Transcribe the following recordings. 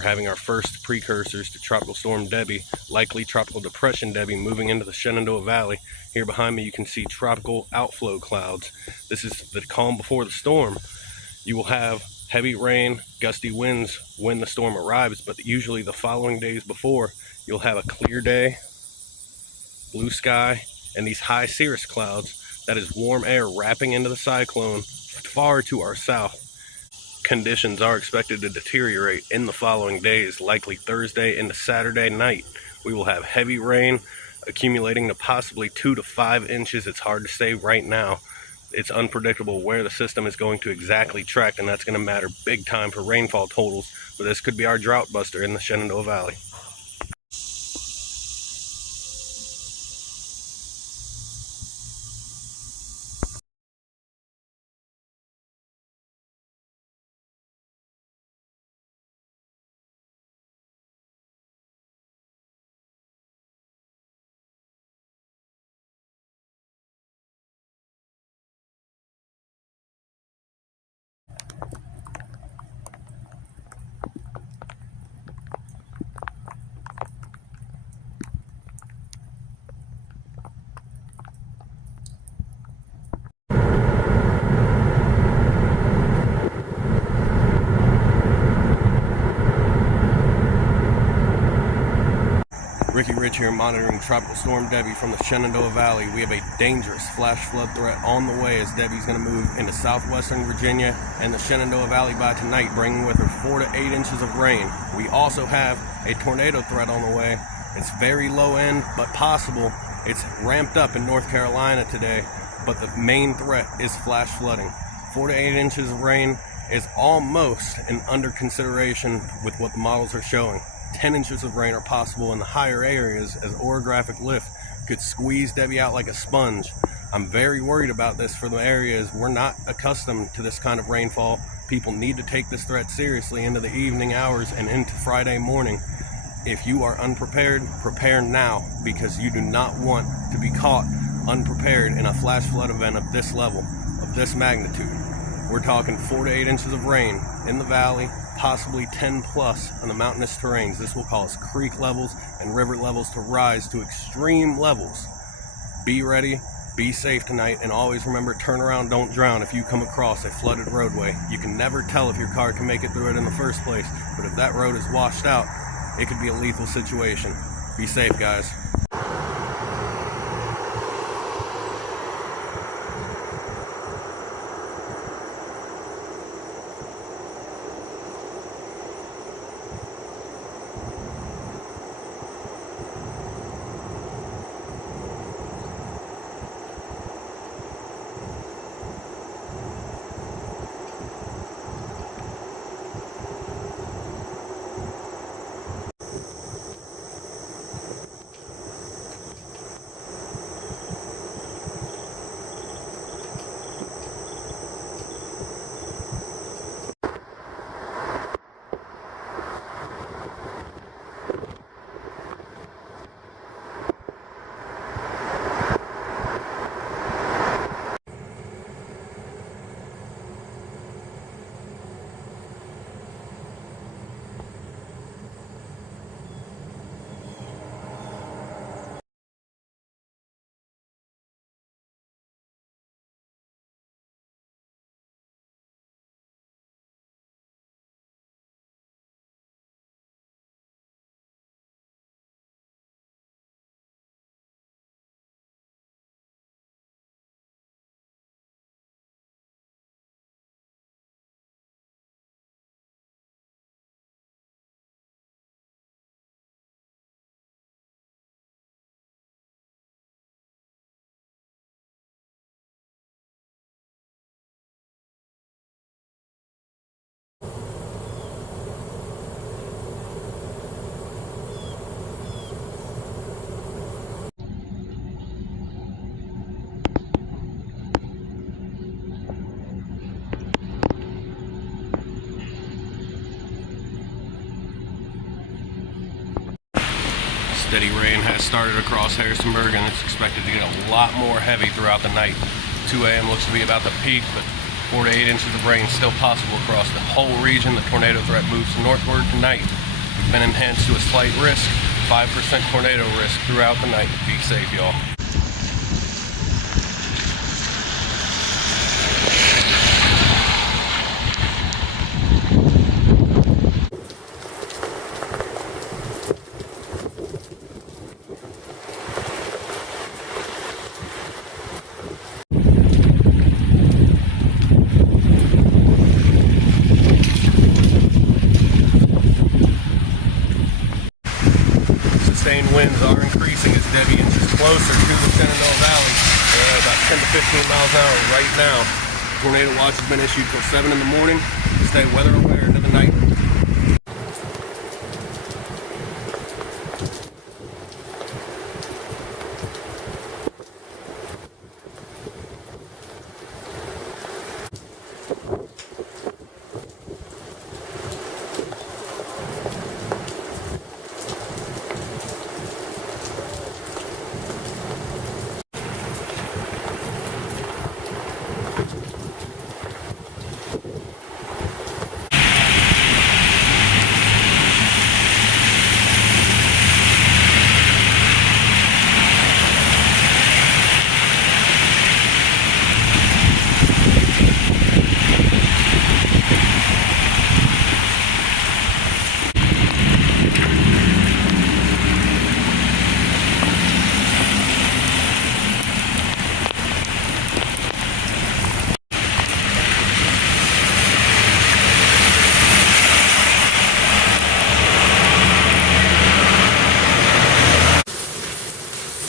we're having our first precursors to Tropical Storm Debby, likely Tropical Depression Debby, moving into the Shenandoah Valley. Here behind me you can see tropical outflow clouds. This is the calm before the storm. You will have heavy rain, gusty winds when the storm arrives, but usually the following days before, you'll have a clear day, blue sky, and these high cirrus clouds. That is warm air wrapping into the cyclone far to our south. Conditions are expected to deteriorate in the following days, likely Thursday into Saturday night. We will have heavy rain accumulating to possibly 2 to 5 inches. It's hard to say right now. It's unpredictable where the system is going to exactly track, and that's going to matter big time for rainfall totals. But this could be our drought buster in the Shenandoah Valley. Ricky Rich here, monitoring Tropical Storm Debby from the Shenandoah Valley. We have a dangerous flash flood threat on the way as Debbie's going to move into southwestern Virginia and the Shenandoah Valley by tonight, bringing with her 4 to 8 inches of rain. We also have a tornado threat on the way. It's very low end, but possible. It's ramped up in North Carolina today, but the main threat is flash flooding. 4 to 8 inches of rain is almost an under consideration with what the models are showing. 10 inches of rain are possible in the higher areas as orographic lift could squeeze Debbie out like a sponge. I'm very worried about this for the areas. We're not accustomed to this kind of rainfall. People need to take this threat seriously into the evening hours and into Friday morning. If you are unprepared, prepare now, because you do not want to be caught unprepared in a flash flood event of this level, of this magnitude. We're talking 4 to 8 inches of rain in the valley, possibly 10 plus on the mountainous terrains. This will cause creek levels and river levels to rise to extreme levels. Be ready, be safe tonight, and always remember, turn around, don't drown. If you come across a flooded roadway, you can never tell if your car can make it through it in the first place, but if that road is washed out, it could be a lethal situation. Be safe, guys. Steady rain has started across Harrisonburg, and it's expected to get a lot more heavy throughout the night. 2 a.m. looks to be about the peak, but 4 to 8 inches of rain still possible across the whole region. The tornado threat moves northward tonight. been enhanced to a slight risk, 5% tornado risk throughout the night. Be safe, y'all. Sustained winds are increasing as Debbie inches closer to the Shenandoah Valley. They're at about 10 to 15 miles an hour right now. Tornado watch has been issued till 7 in the morning. Stay weather aware into the night.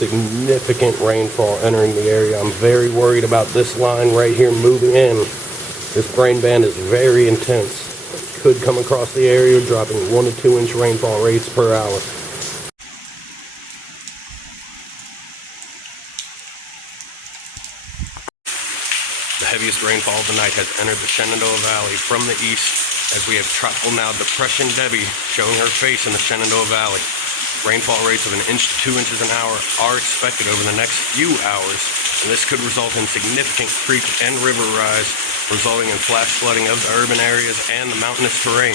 Significant rainfall entering the area. I'm very worried about this line right here moving in. This brain band is very intense. It could come across the area, dropping 1 to 2 inch rainfall rates per hour. The heaviest rainfall of the night has entered the Shenandoah Valley from the east as we have tropical now Depression Debbie showing her face in the Shenandoah Valley. Rainfall rates of 1 inch to 2 inches an hour are expected over the next few hours, and this could result in significant creek and river rise, resulting in flash flooding of the urban areas and the mountainous terrain.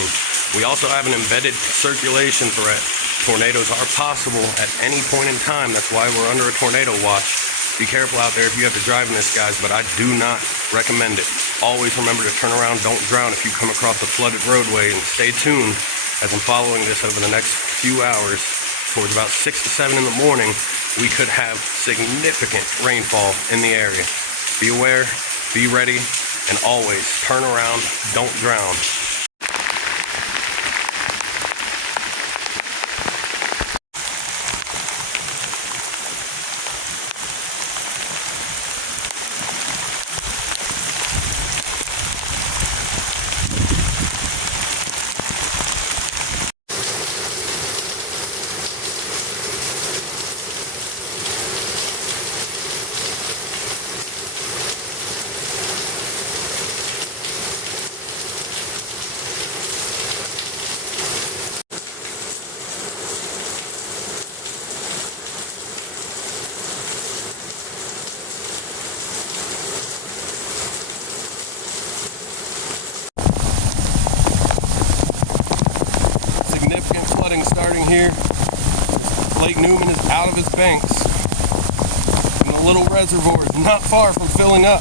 We also have an embedded circulation threat. Tornadoes are possible at any point in time. That's why we're under a tornado watch. Be careful out there if you have to drive in this, guys, but I do not recommend it. Always remember to turn around, don't drown if you come across a flooded roadway, and stay tuned as I'm following this over the next few hours. Towards about 6 to 7 in the morning, we could have significant rainfall in the area. Be aware, be ready, and always turn around, don't drown. Starting here, Lake Newman is out of its banks, and the little reservoir is not far from filling up.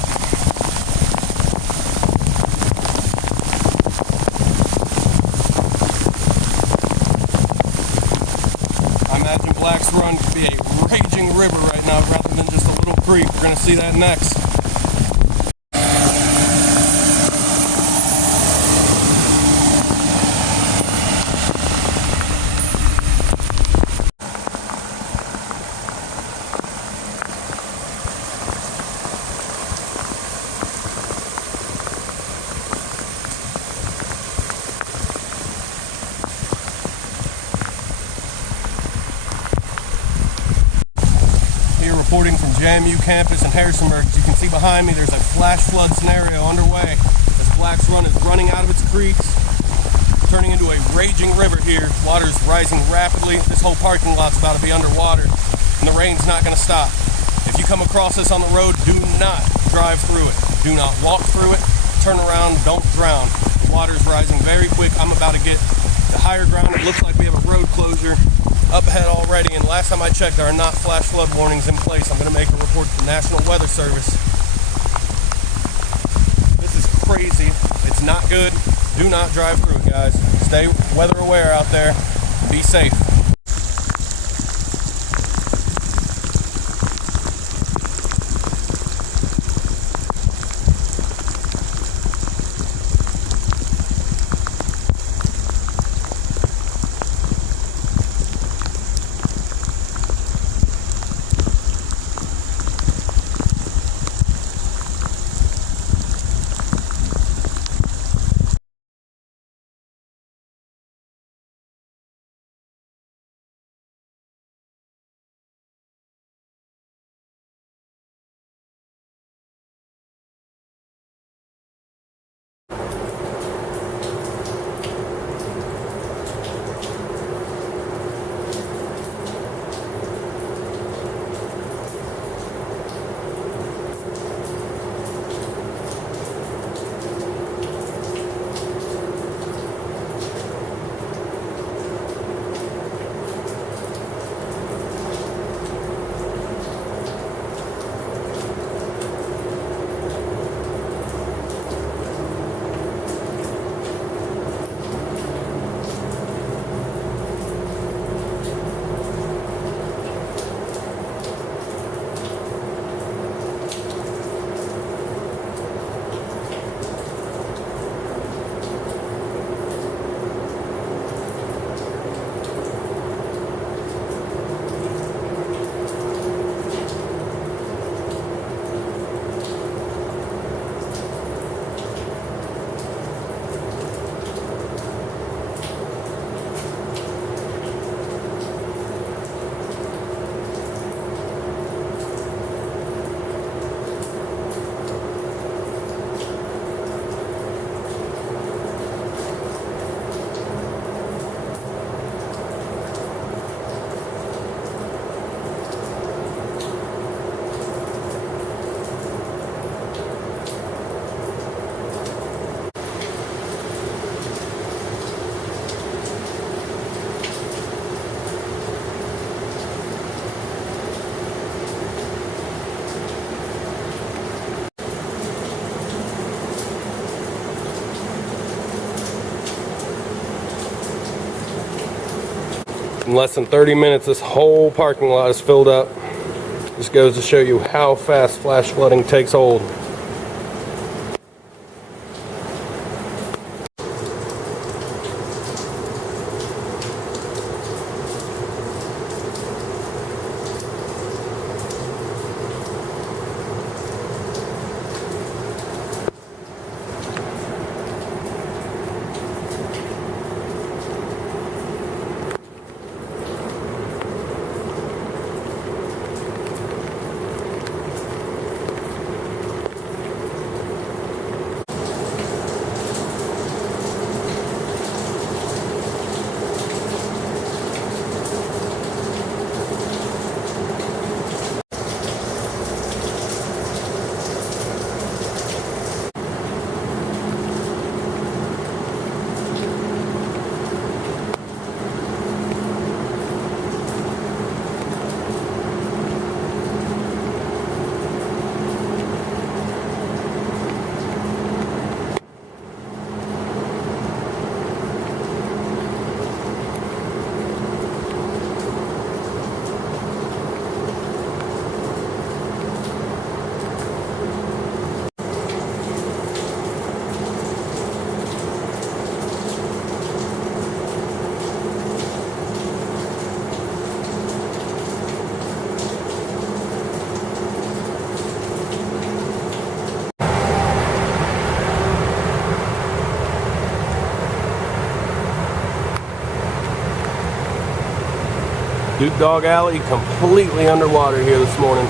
I imagine Black's Run could be a raging river right now rather than just a little creek. We're going to see that next. Reporting from JMU campus in Harrisonburg. As you can see behind me, there's a flash flood scenario underway. This Black's Run is running out of its creeks, turning into a raging river here. Water is rising rapidly. This whole parking lot's about to be underwater, and the rain's not going to stop. If you come across this on the road, do not drive through it. Do not walk through it. Turn around, don't drown. The water's rising very quick. I'm about to get the higher ground. It looks like we have a road closure up ahead already, and last time I checked, there are not flash flood warnings in place. I'm going to make a report to the National Weather Service. This is crazy. It's not good. Do not drive through it, guys. Stay weather aware out there. Be safe. In less than 30 minutes, this whole parking lot is filled up. This goes to show you how fast flash flooding takes hold. Duke Dog Alley completely underwater here this morning.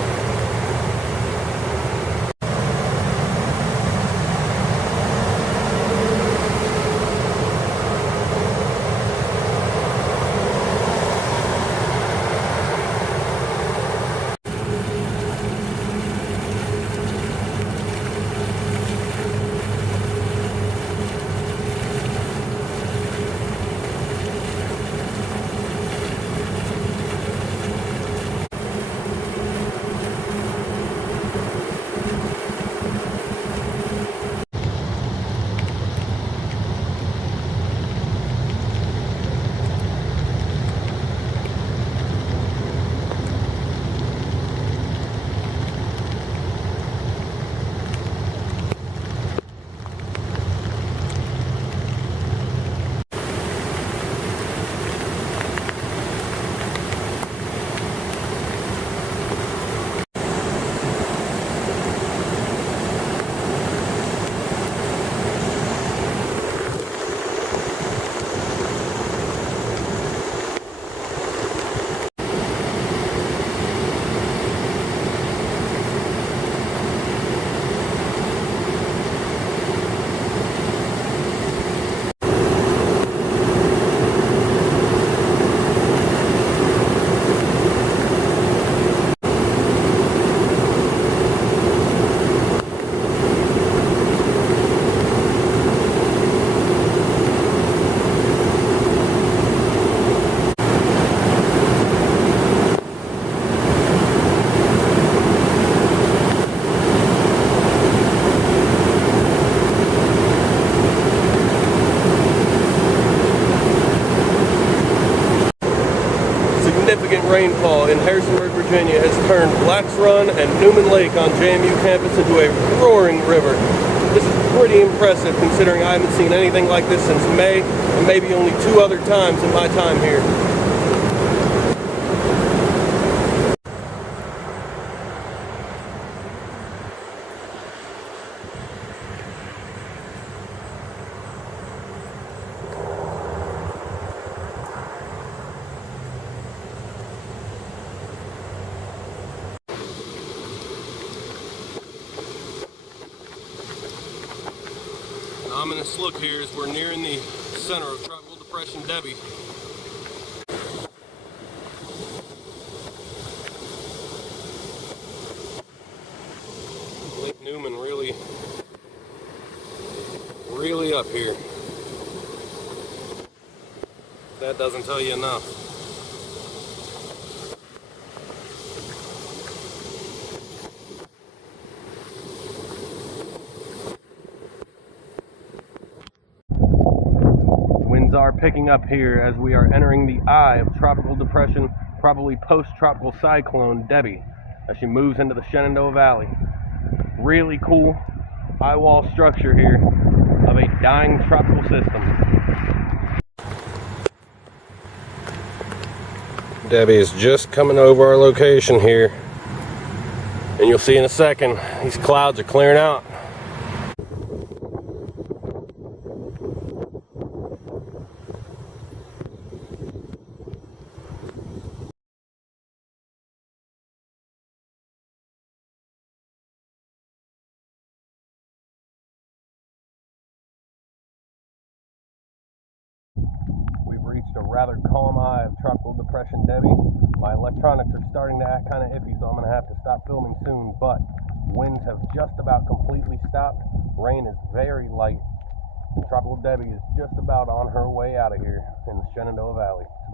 rainfall in Harrisonburg, Virginia has turned Black's Run and Newman Lake on JMU campus into a roaring river. This is pretty impressive considering I haven't seen anything like this since May, and maybe only 2 other times in my time here. Ominous look here as we're nearing the center of Tropical Depression Debbie. Lake Newman really up here. That doesn't tell you enough. Winds are picking up here as we are entering the eye of Tropical Depression, probably post-tropical cyclone Debbie, as she moves into the Shenandoah Valley. Really cool high wall structure here of a dying tropical system. Debbie is just coming over our location here, and you'll see in a second these clouds are clearing out. We've reached a rather calm eye of Tropical Depression Debbie. My electronics are starting to act kind of iffy, so I'm going to have to stop filming soon, but winds have just about completely stopped. Rain is very light. Tropical Debbie is just about on her way out of here in the Shenandoah Valley.